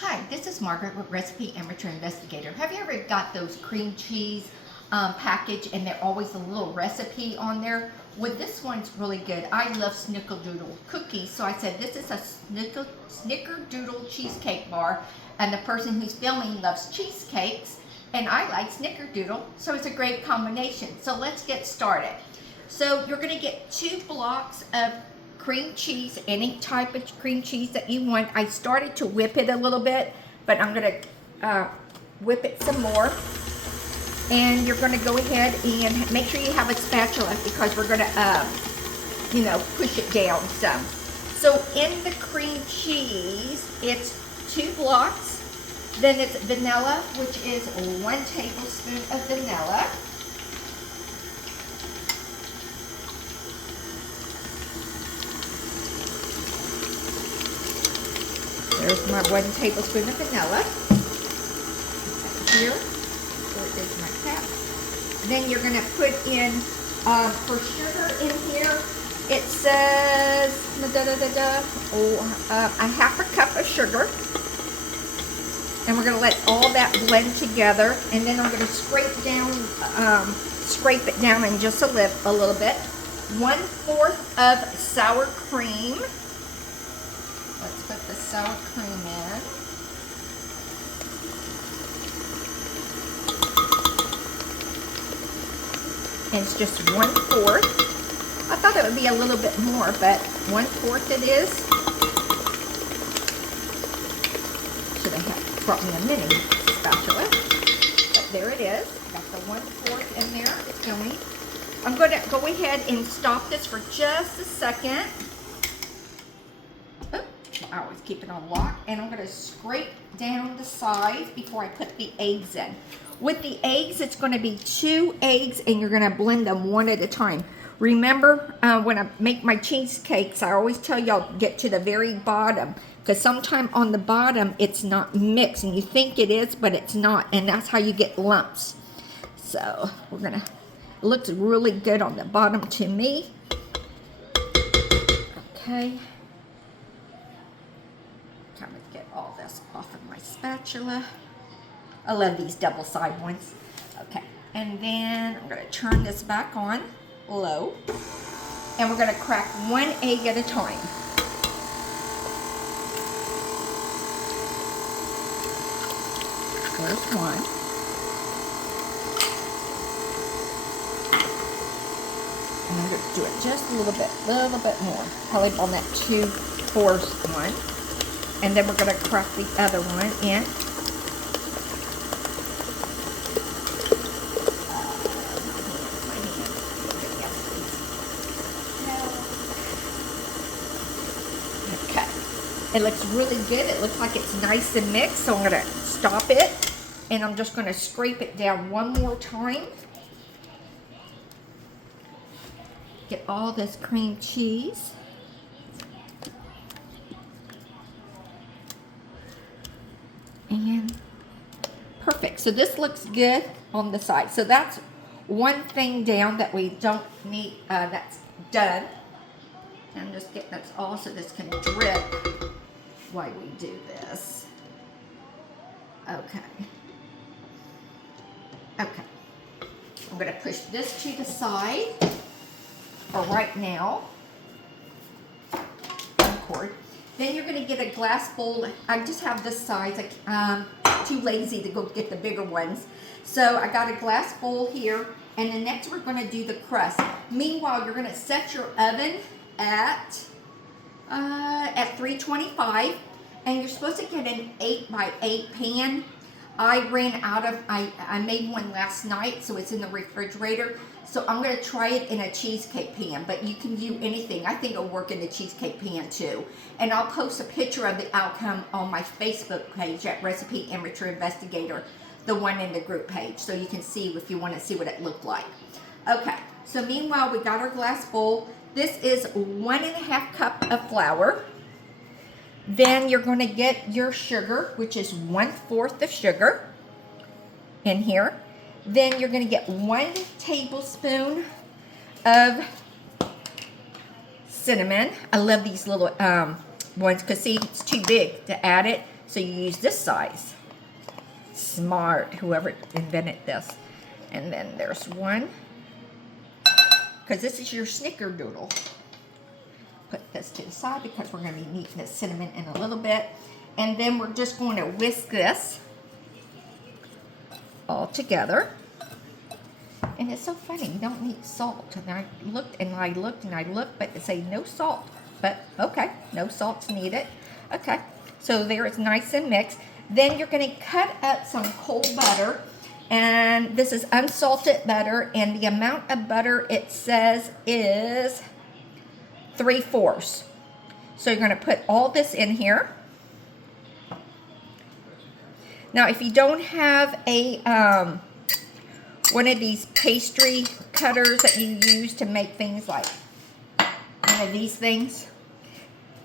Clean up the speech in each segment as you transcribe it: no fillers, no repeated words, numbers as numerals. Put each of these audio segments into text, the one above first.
Hi, this is Margaret with Recipe Amateur Investigator. Have you ever got those cream cheese package and there's always a little recipe on there? Well, this one's really good. I love Snickerdoodle cookies, so I said this is a Snickerdoodle cheesecake bar, and the person who's filming loves cheesecakes, and I like Snickerdoodle, so it's a great combination. So let's get started. So you're going to get 2 blocks of cream cheese, any type of cream cheese that you want. I started to whip it a little bit, but I'm going to whip it some more. And you're going to go ahead and make sure you have a spatula because we're going to, push it down some. So in the cream cheese, it's 2 blocks. Then it's vanilla, which is 1 tablespoon of vanilla. There's my 1 tablespoon of vanilla. Here, there's my cap. Then you're going to put in, for sugar in here, it says, a half a cup of sugar. And we're going to let all that blend together. And then I'm going to scrape it down in just a little bit. 1/4 of sour cream. Let's put the sour cream in. And it's just 1/4. I thought it would be a little bit more, but 1/4 it is. Should have brought me a mini spatula. But there it is. Got the 1/4 in there. It's going. I'm going to go ahead and stop this for just a second. I always keep it on lock, and I'm going to scrape down the sides before I put the eggs in. With the eggs, it's going to be 2 eggs, and you're going to blend them one at a time. Remember, when I make my cheesecakes, I always tell y'all get to the very bottom, because sometimes on the bottom it's not mixed, and you think it is, but it's not, and that's how you get lumps. So we're going to, it looks really good on the bottom to me. Okay. Trying to get all this off of my spatula. I love these double side ones. Okay, and then I'm going to turn this back on low, and we're going to crack 1 egg at a time. There's 1. And I'm going to do it just a little bit more. Probably on that 2/4 one. And then we're going to crack the other one in. Okay. It looks really good. It looks like it's nice and mixed. So I'm going to stop it. And I'm just going to scrape it down one more time. Get all this cream cheese. And perfect. So this looks good on the side. So that's one thing down that we don't need, that's done. And just get that's all so this can drip while we do this. Okay. Okay. I'm going to push this to the side for right now. Cord. Then you're going to get a glass bowl. I just have this size. I'm too lazy to go get the bigger ones. So I got a glass bowl here. And then next we're going to do the crust. Meanwhile, you're going to set your oven at 325. And you're supposed to get an 8x8 pan. I ran out of, I made one last night, so it's in the refrigerator. So I'm going to try it in a cheesecake pan, but you can do anything. I think it'll work in the cheesecake pan too. And I'll post a picture of the outcome on my Facebook page at Recipe Amateur Investigator, the one in the group page, so you can see if you want to see what it looked like. Okay, so meanwhile, we got our glass bowl. This is 1.5 cups of flour. Then you're going to get your sugar, which is 1/4 of sugar in here. Then you're going to get 1 tablespoon of cinnamon. I love these little ones because see, it's too big to add it. So you use this size. Smart, whoever invented this. And then there's one, because this is your Snickerdoodle. Put this to the side because we're going to be kneading the cinnamon in a little bit. And then we're just going to whisk this all together. And it's so funny, you don't need salt. And I looked and I looked and I looked, but it say no salt. But okay, no salt's needed. Okay, so there it's nice and mixed. Then you're going to cut up some cold butter. And this is unsalted butter. And the amount of butter it says is 3/4. So you're going to put all this in here. Now, if you don't have a one of these pastry cutters that you use to make things like one of these things,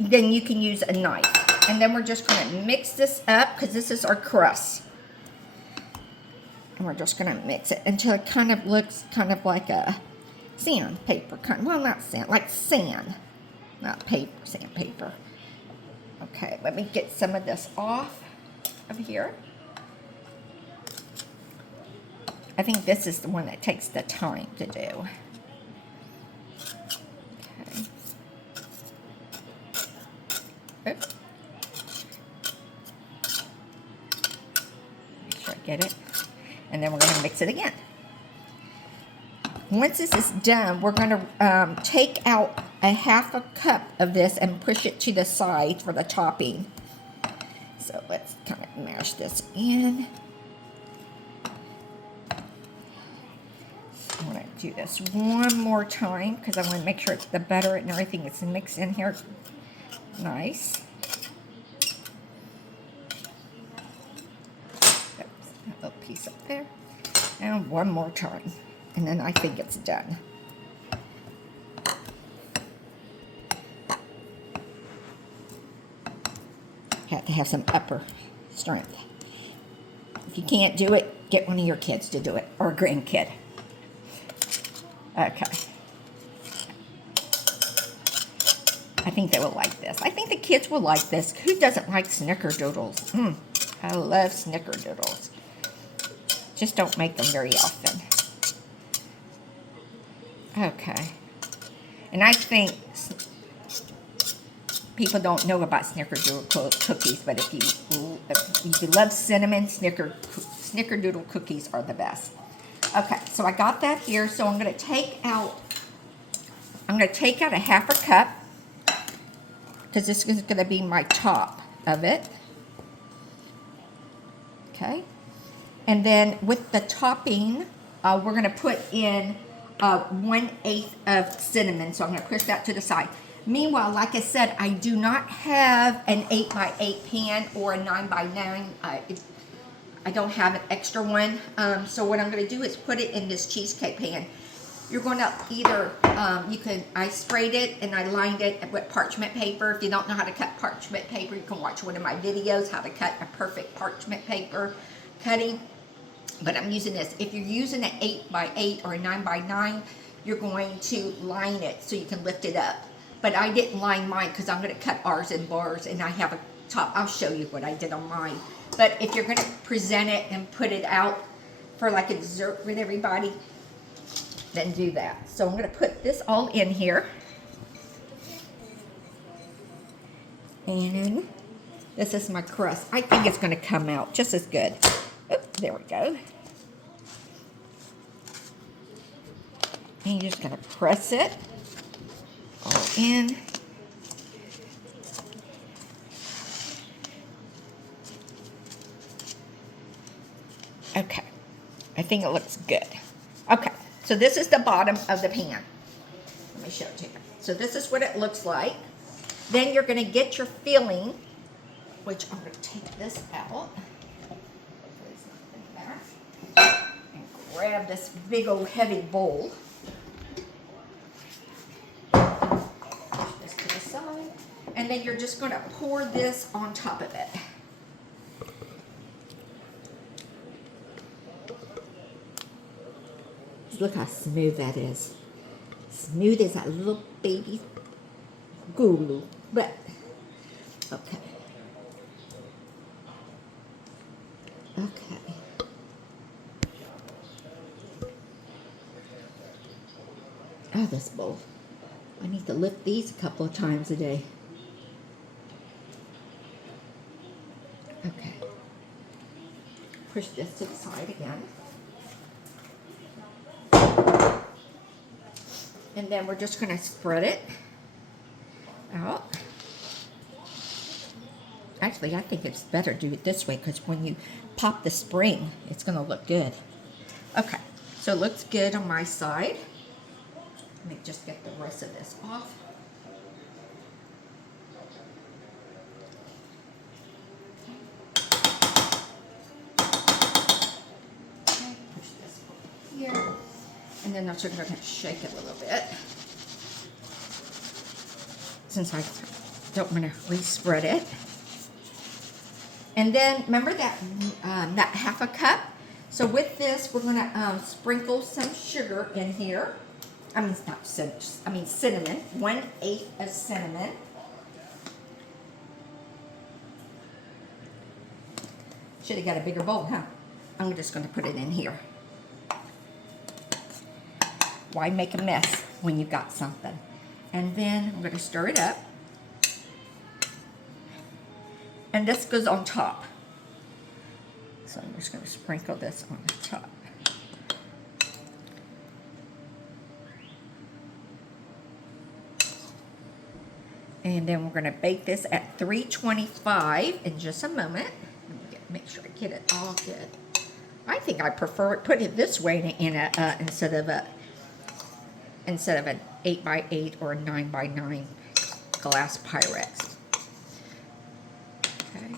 then you can use a knife. And then we're just going to mix this up because this is our crust. And we're just going to mix it until it kind of looks kind of like a sandpaper kind. Well, not sand, like sand, not paper, sandpaper. Okay, let me get some of this off of here. I think this is the one that takes the time to do. Okay. Oops. Make sure I get it. And then we're going to mix it again. Once this is done, we're going to take out a 1/2 cup of this and push it to the side for the topping. So let's kind of mash this in. So I'm going to do this one more time because I want to make sure the butter and everything is mixed in here. Nice. A little piece up there. And one more time. And then I think it's done. Have to have some upper strength. If you can't do it, get one of your kids to do it, or a grandkid. Okay. I think they will like this. I think the kids will like this. Who doesn't like Snickerdoodles? I love Snickerdoodles. Just don't make them very often. Okay. And I think people don't know about Snickerdoodle cookies, but if you love cinnamon, Snickerdoodle cookies are the best. Okay, so I got that here. So I'm going to take out a 1/2 cup because this is going to be my top of it. Okay. And then with the topping, we're going to put in 1/8 of cinnamon. So I'm going to push that to the side. Meanwhile, like I said, I do not have an 8x8 pan or a 9x9. I don't have an extra one. So what I'm going to do is put it in this cheesecake pan. You're going to either, I sprayed it and I lined it with parchment paper. If you don't know how to cut parchment paper, you can watch one of my videos, how to cut a perfect parchment paper cutting. But I'm using this. If you're using an 8x8 or a 9x9, you're going to line it so you can lift it up. But I didn't line mine because I'm going to cut ours in bars and I have a top. I'll show you what I did on mine. But if you're going to present it and put it out for like a dessert with everybody, then do that. So I'm going to put this all in here. And this is my crust. I think it's going to come out just as good. Oops, there we go. And you're just going to press it all in. Okay, I think it looks good. Okay, so this is the bottom of the pan. Let me show it to you. So this is what it looks like. Then you're going to get your filling, which I'm going to take this out. And grab this big old heavy bowl. Push this to the side. And then you're just going to pour this on top of it. Look how smooth that is. Smooth as a little baby gulu. But, okay. Okay. Oh, this bowl. I need to lift these a couple of times a day. Okay. Push this to the side again. And then we're just going to spread it out. Actually, I think it's better to do it this way because when you pop the spring, it's going to look good. Okay, so it looks good on my side. Let me just get the rest of this off. Okay, push this over here. And then I'm just going to shake it a little bit. Since I don't want to re-spread it. And then remember that that half a cup? So with this, we're going to sprinkle some sugar in here. I mean, not cinnamon. 1/8 of cinnamon. Should have got a bigger bowl, huh? I'm just going to put it in here. Why make a mess when you've got something? And then I'm going to stir it up. And this goes on top. So I'm just going to sprinkle this on the top. And then we're going to bake this at 325 in just a moment. Make sure I get it all good. I think I prefer it, put it this way instead of an 8x8 or a 9x9 glass Pyrex. Okay.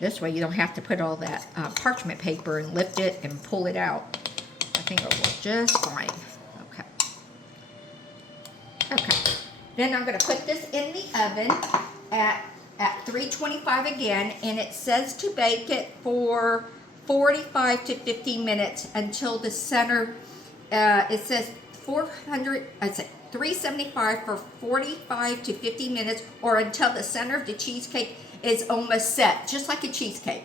This way you don't have to put all that parchment paper and lift it and pull it out. I think it'll work just fine. Okay. Okay. Then I'm going to put this in the oven at 325 again, and it says to bake it for 45 to 50 minutes until the center, it says 375 for 45 to 50 minutes, or until the center of the cheesecake is almost set, just like a cheesecake.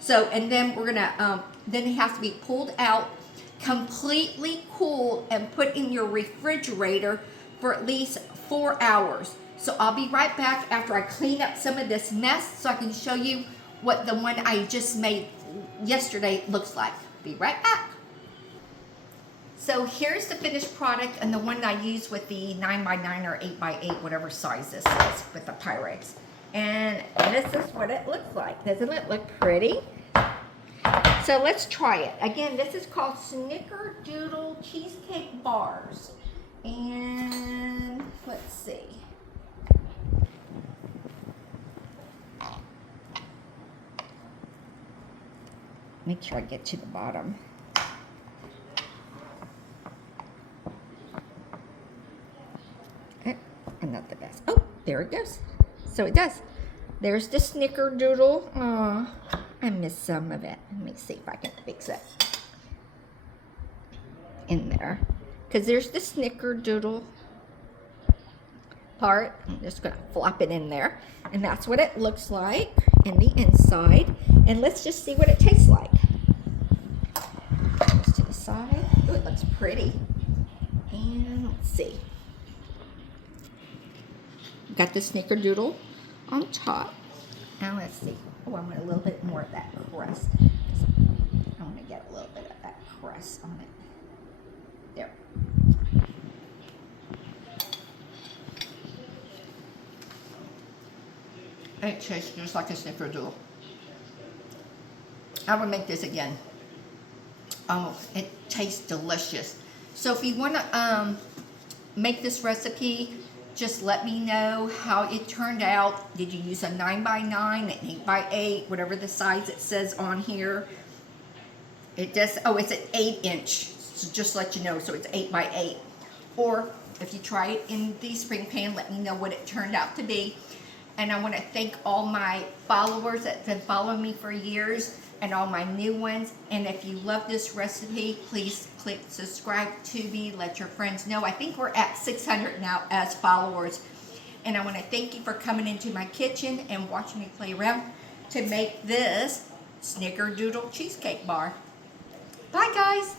So, and then we're gonna, then it has to be pulled out, completely cool, and put in your refrigerator for at least 4 hours. So I'll be right back after I clean up some of this mess so I can show you what the one I just made yesterday looks like. Be right back. So here's the finished product, and the one I use with the 9x9 or 8x8, whatever size this is, with the Pyrex. And this is what it looks like. Doesn't it look pretty? So let's try it. Again, this is called Snickerdoodle Cheesecake Bars. And let's see. Make sure I get to the bottom. I'm not the best. Oh, there it goes. So it does. There's the Snickerdoodle. Aw, I missed some of it. Let me see if I can fix it in there. Because there's the Snickerdoodle part. I'm just going to flop it in there. And that's what it looks like in the inside. And let's just see what it tastes like. Goes to the side. Oh, it looks pretty. And let's see. Got the Snickerdoodle on top. Now let's see. Oh, I want a little bit more of that crust. I want to get a little bit of that crust on it. There. It tastes just like a Snickerdoodle. I would make this again. Oh, it tastes delicious. So if you want to make this recipe, just let me know how it turned out. Did you use a 9x9, an 8x8, whatever the size it says on here? It does. Oh, it's an 8-inch. So just let you know. So it's 8x8. Or if you try it in the spring pan, let me know what it turned out to be. And I want to thank all my followers that have been following me for years, and all my new ones. And if you love this recipe, please click subscribe to me. Let your friends know. I think we're at 600 now as followers. And I want to thank you for coming into my kitchen and watching me play around to make this Snickerdoodle cheesecake bar. Bye, guys.